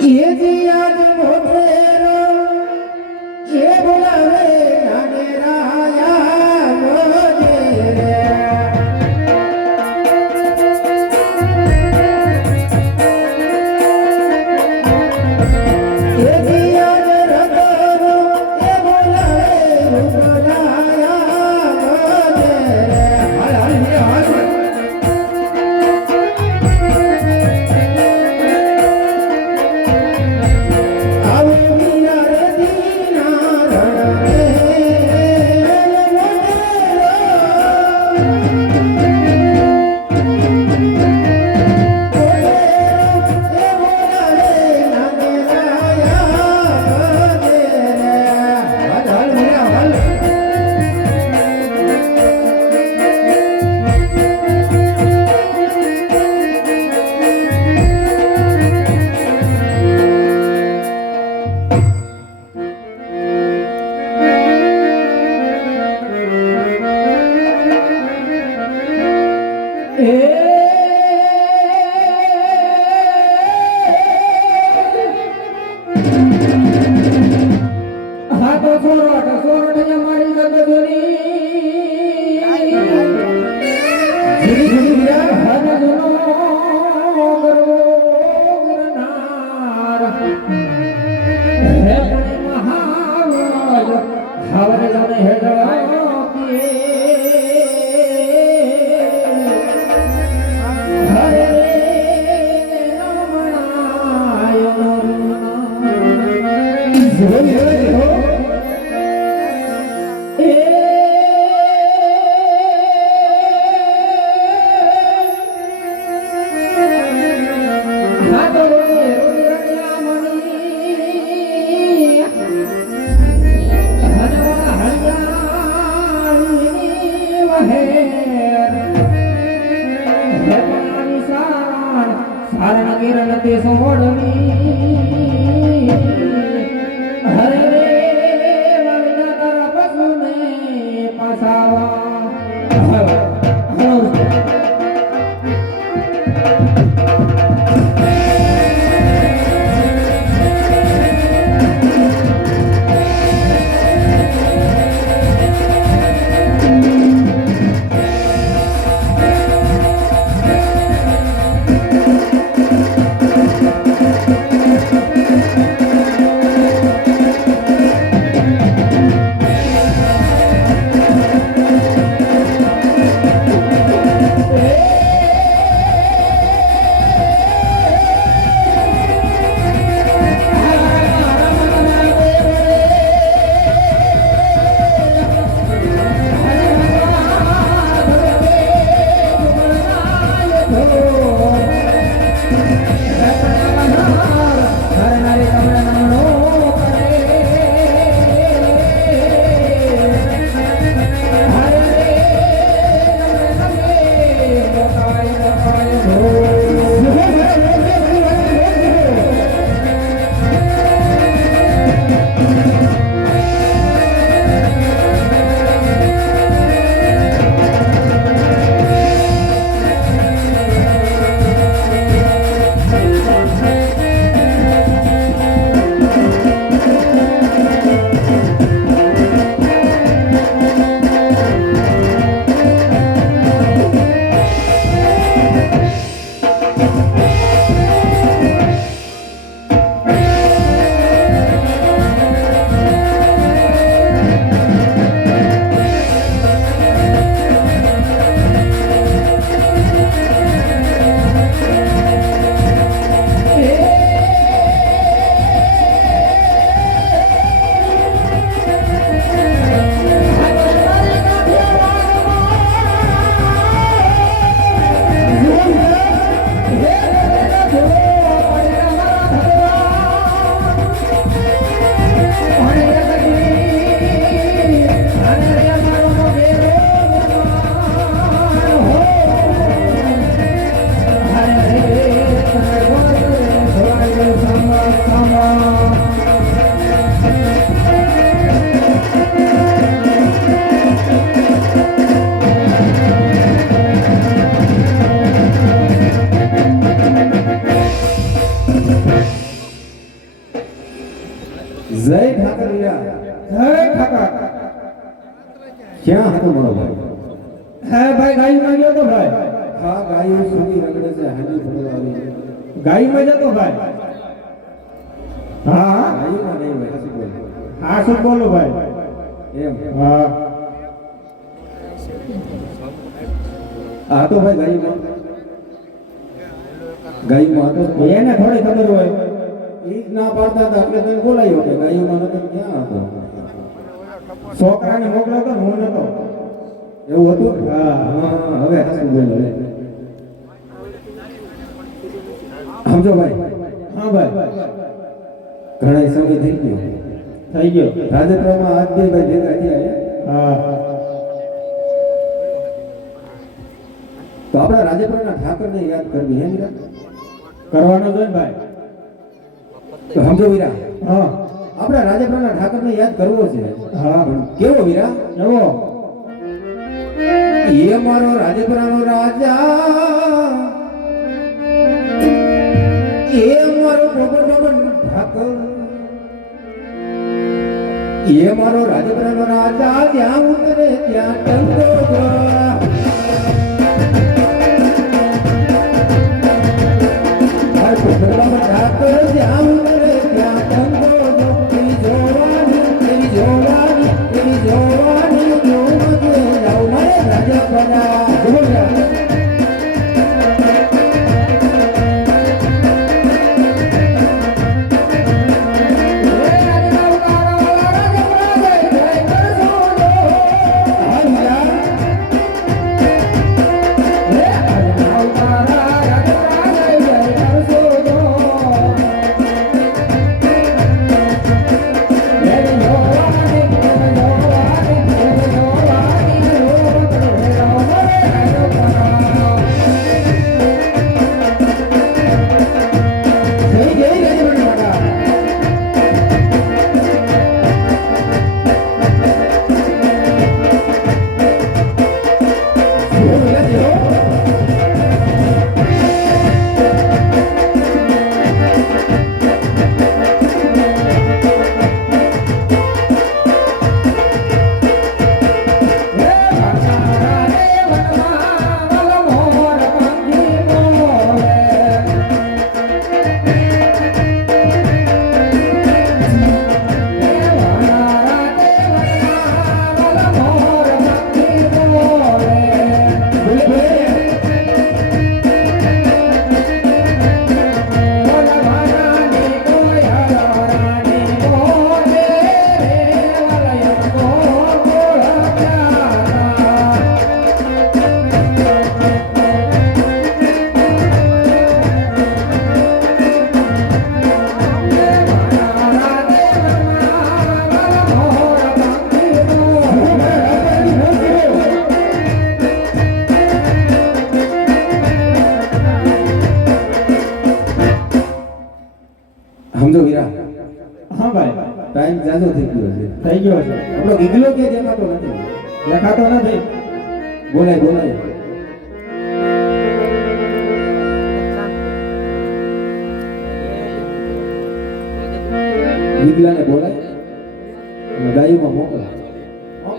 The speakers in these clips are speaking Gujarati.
એ જી Hallelujah. હા શું બોલો ભાઈ? એમ. હા. આ તો ભાઈ ગાયોમાં ગાયોમાં હતો એને થોડી ખબર હોય. ઈ ના પાડતા હતા એટલે તને બોલાયો કે ગાયોમાં નતો ક્યાં હતો? છોકરાને મોકલો તો હું નતો. એવું હતું? હા. હા હવે હસી બોલો હવે. સમજો ભાઈ? હા ભાઈ. ઘણા સમય થઈ ગયો. થઈ ગયો. રાજપુરમાં આજ બે ભાઈ ભેગા થયા હા. તો આપણા રાજપુરના ઠાકરને યાદ કરવી હે મીરા? કરવાનો છે ભાઈ. તો સમજો વીરા હા. આપણા રાજપુરના ઠાકરને યાદ કરવો છે. હા. કેવો વીરા નવો એ મારો રાજપુરાનો રાજા. એ મારો પવન ઠાકર. એ મારો રાજપુરાનો રાજા ત્યાં ઉતરે ત્યાં ટંકો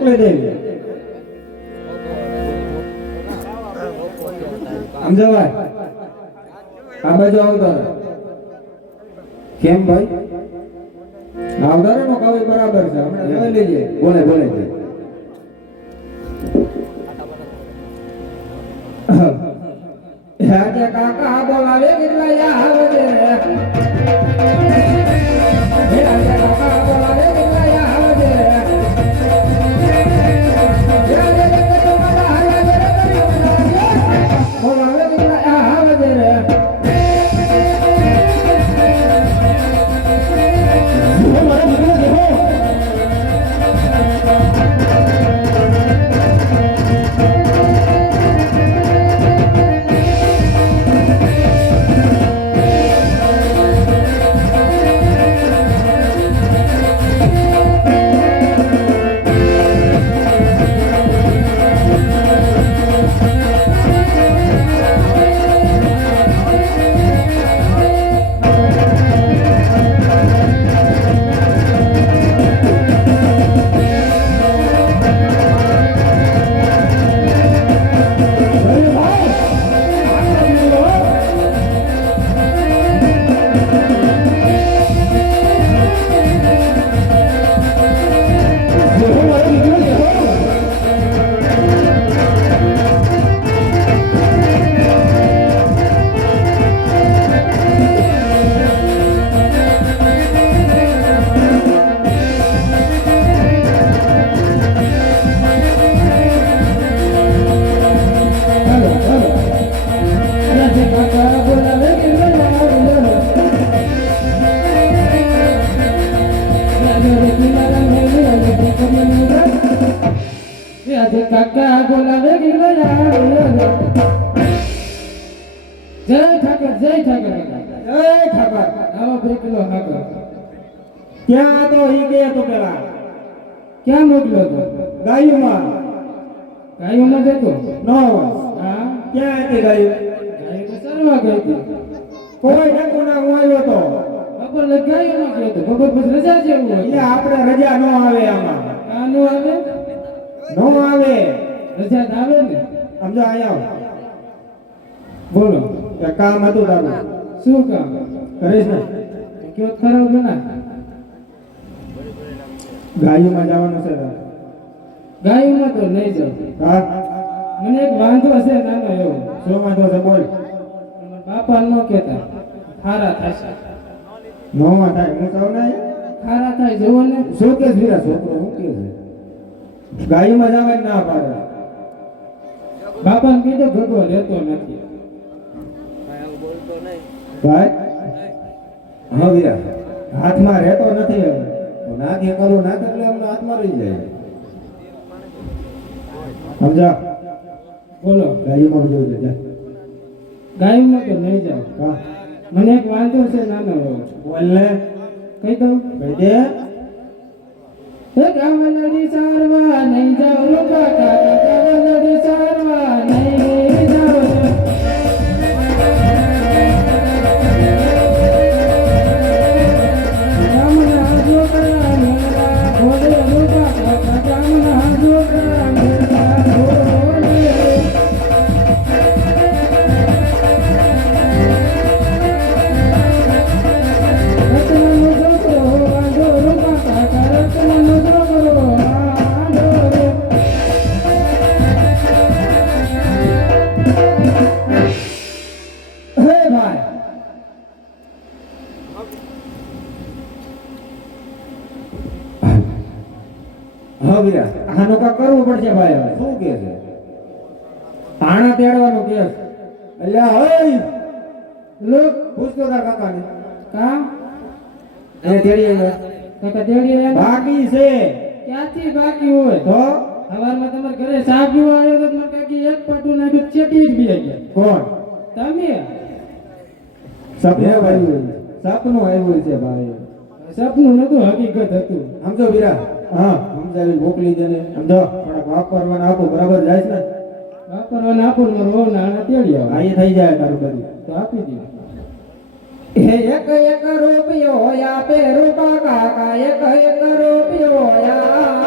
મોકલી દેવી આવતા કેમ ને કવિ બરાબર છે. હમણાં જોઈ લઈએ. બોલાય બોલાય છે કાકા બોલાવે કેટલા આવે કરીશ ને કયો ખરાબ બના ગાયુમાં જવાનું છે તારે. ગાયોમાં તો નહીં જાઉં. હા. મને એક વાંધો છે નાનો એવો. શું વાંધો છે બોલ. બાપા ન કહેતા. ખારા થશે નો થાય હું કહું ને ખારા થાય જોવો ને. શું કે વીરા છોકરો શું કે છે? ગાયુમાં જવાનું ના પાડે. બાપાને કીધું ભગવો રહેતો નથી. ભાઈ? હા વીરા હાથમાં રહેતો નથી એમ. તો નાક એ ના નાક એટલે એમનો હાથમાં રહી જાય. સમજા? બોલો. ગાયુમાં જોઈ લે ગાયોમાં તો નહીં જાવ હા. મને એક વાંધો છે નાનો. એવો બોલ ને કઈ દઉં કહી? દે હે ગામલડી સારવા નહીં જાવ રૂપા કાકા એને તેડી કાકા તેડી? બાકી છે. ક્યાંથી બાકી હોય? તો? હવારમાં તમારે ઘરે ચા પીવા આવ્યો તો તમારે કાકી એક પાટું નાખ્યું ચેટી જ બીજા ગયા. કોણ? તમે? સપનું આવ્યું સપનું આવ્યું છે ભાઈ. સપનું નતું હકીકત હતું. સમજો વીરા. હા. સમજાવી મોકલી દે ને. સમજો. થોડાક વાપરવાના આપો બરાબર જાય છે ને? વાપરવાના આપો ને રો ના તેડી આવે. એ થઈ જાય તારું બધું. તો આપી દો હે એક એક રૂપિયો આપે રૂપા કાકા એક એક રૂપિયો આપે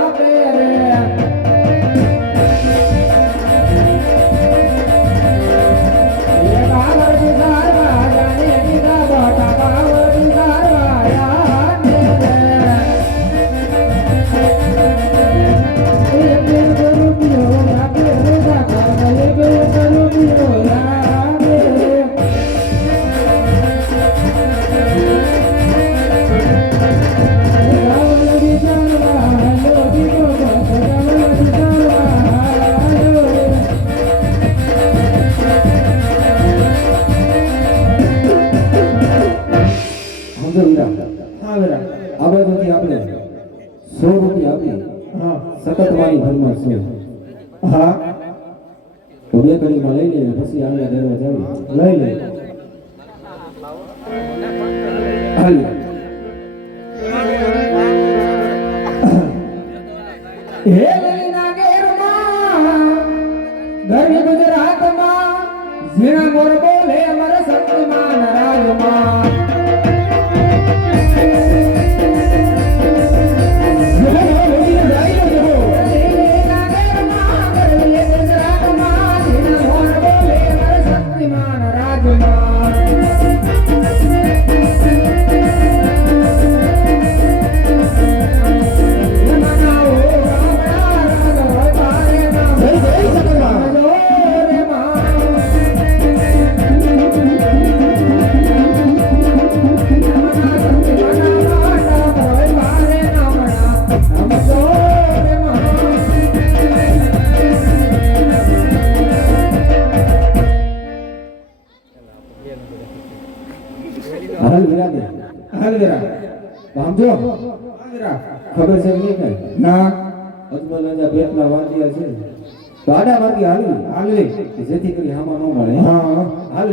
હા હાલ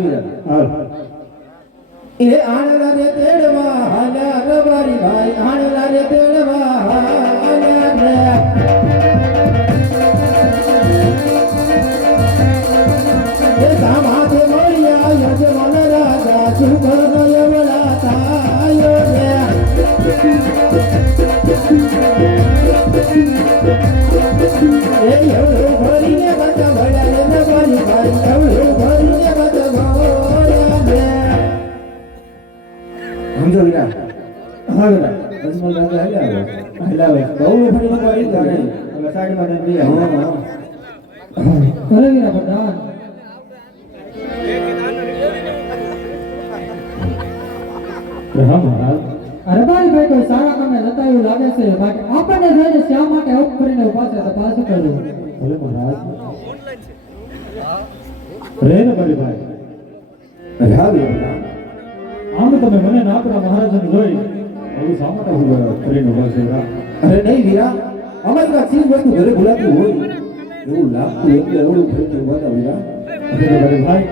હાલ એ આણલા રે તેડવા હાલા રવારી ભાઈ, આણલા રે તેડવા હાલા રે. એ સામાથે મળ્યા, યજમાન રાજા સુભર યવલા તાયો રે. એ યવલો ભરીને બેટા અજમલ દાદા આવ્યા હલાવે બહુ ફરી મારી જાણે હવે સાડીમાં તને લઈ હા આવો હા અરે વીરા પ્રધાન હા મહારાજ અરે મારી ભાઈ કોઈ સારા કામે જતા એવું લાગે છે બાકી આપણને જોઈને શા માટે અપ કરીને ઊભા છે તો પાછું કરવું ભલે મહારાજ રે ને મારી ભાઈ અરે હા વિરા આમ તમે મને ના આપણા મહારાજને જોઈ હવે શા માટે હું કરીને ઊભા છે અરે નહીં વીરા. અમારી પાસે ચીજ વસ્તુ ઘરે ભૂલાતી હોય. એવું લાગતું એટલે એવું ફરીને ઊભા હતા વીરા. અરે ભાઈ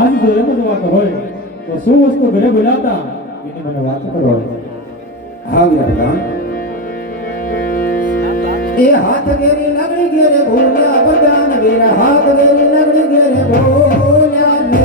આજ જો એમ જ વાત હોય તો શું વસ્તુ ઘરે બોલાતા એની મને વાત કરો. હા વીરા એ હાથ ઘેરી લગડી ઘેરે ભૂલ્યા પ્રધાન વીરા. હાથ ઘેરી લગડી ઘેરે ભૂલ્યા ને.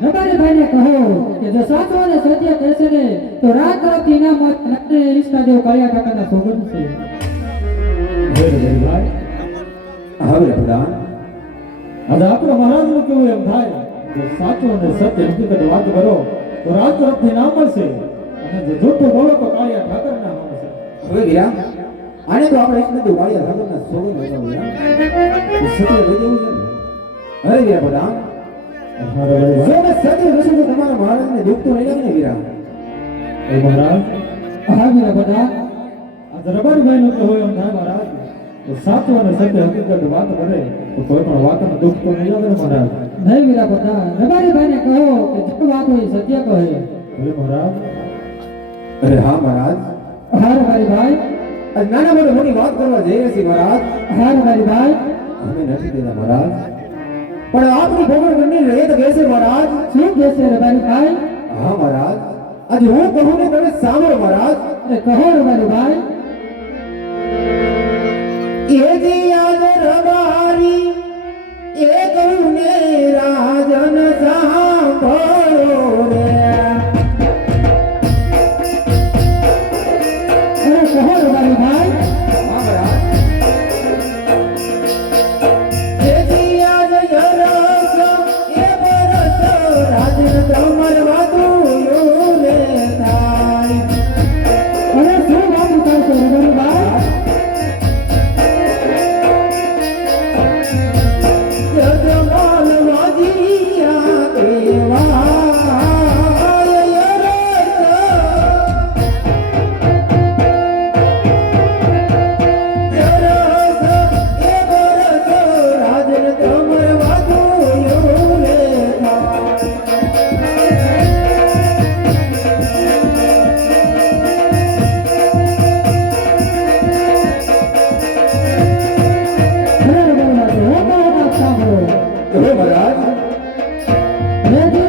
બોલે કહો કે જો સાચો અને સત્ય કહેશે ને તો રાત રાત ઇનામ નકને ઈચ્છતા જેવું કર્યા કાકાના સોગંદ છે. હવે પ્રધાન આજે આપણા મહારાજનું કેવું એમ થાય? જો સાચો અને સત્ય હકીકત વાત કરો તો રાત તરફથી ના મળશે. અને જો જૂઠું બોલો તો કાળિયા ઠાકર ના મળશે. હવે ગયા આને તો આપણે ઇષ્ટ નથી વાળિયા ઠાકરના સોગંદ એ સત્ય લઈ જવું છે. અરે વીરા પ્રધાન હા રબાજીભાઈ જો મેં સત્ય હશે તો તમારા મહારાજને દુઃખ તો નહીં લાગે ને વીરા એ મહારાજ હા વીરા બધા આજે રબાજીભાઈ નું કહેવું એમ થાય મહારાજ તો સાચું અને સત્ય હકીકત વાત કરે તો કોઈ પણ વાતમાં દુઃખ તો નહીં લાગે ને મહારાજ નહીં વીરા બધા રબારી ભાઈને કહો કે જે વાત હોય એ સત્ય કહે ભલે મહારાજ અરે હા મહારાજ હા રબારી ભાઈ આ નાના મોટી મોટી વાત કરવા જઈએ છીએ મહારાજ હા રબારી ભાઈ અમે નથી દેતા મહારાજ પણ આપની ભગવાન બની રહે તો કહેશે મહારાજ. શું કહેશે રબારી ભાઈ હા મહારાજ. આજે હું કહું ને તમે સાંભળો મહારાજ. અરે કહો રબારી ભાઈ. એ જે યાદ રબારી એ કહું ને Ready?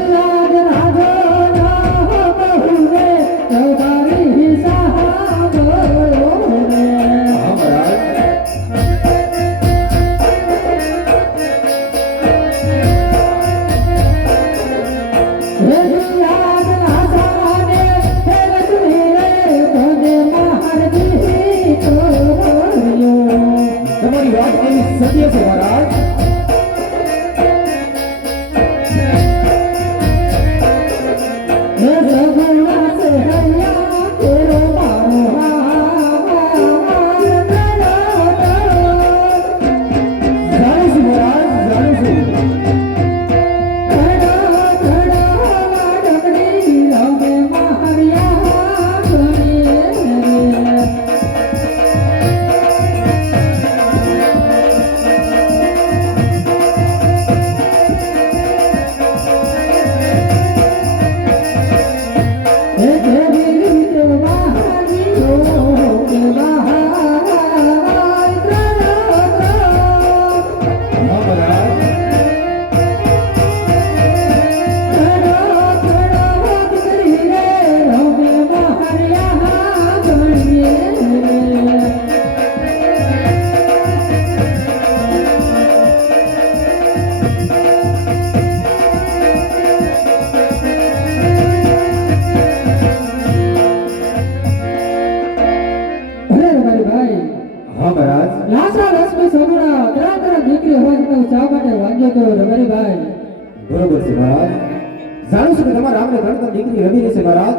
તમારા આમને ગણતર દીકરી રમી રહેશે મહારાજ.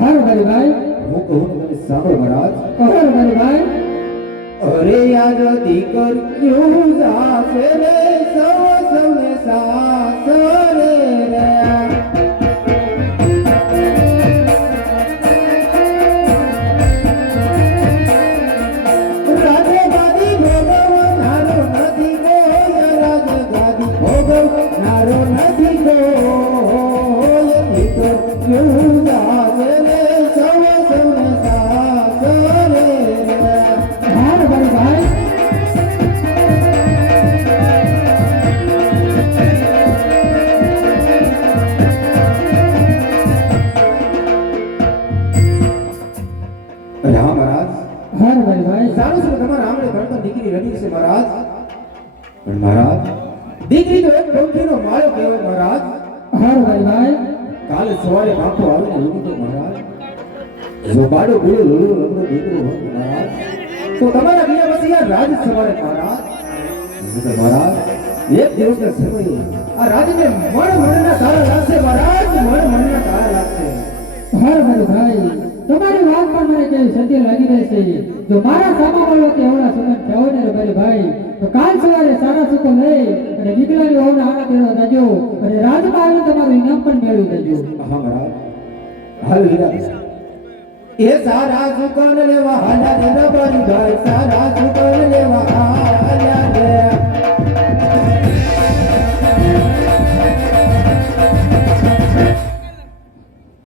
હારું મારી ભાઈ. હું કહું તમે સાંભળો મહારાજ. હારું મારી ભાઈ. અરે યાર દીકરીઓ જાશે રે? સૌ સૌને સાસરે રે મહારાજ પણ મહારાજ દીકરી તો એક પંખીનો માળો કહેવાય મહારાજ હારું મારી ભાઈ કાલે સવારે બાપુ આવીને એવું તો મહારાજ જો બાડો ગુડો લોલો લગડો દીકરો હોત મહારાજ તો તમારા બીજા પછી આ રાજ સવારે મહારાજ નહીંતર મહારાજ એક દિવસના સમયે આ રાજને મણ મણના તારા લાગશે મહારાજ મણ મણના તારા લાગશે હારું મારી ભાઈ તમારી વાત પણ મને કેવી સત્ય લાગી રહી છે. જો મારા સામા વાળાથી એવડા સુગંધ થયો ને ભાઈ ભાઈ, તો કાલ સવારે સારા સુકો લઈ અને દીકરાની વહુને આના તેડવા દેજો અને રાજમાં તમારું ઇનામ પણ મેળવી દેજો. હાલ એ સારા સુકન લેવા હાલા રે રબારી ભાઈ, સારા સુકન લેવા હાલા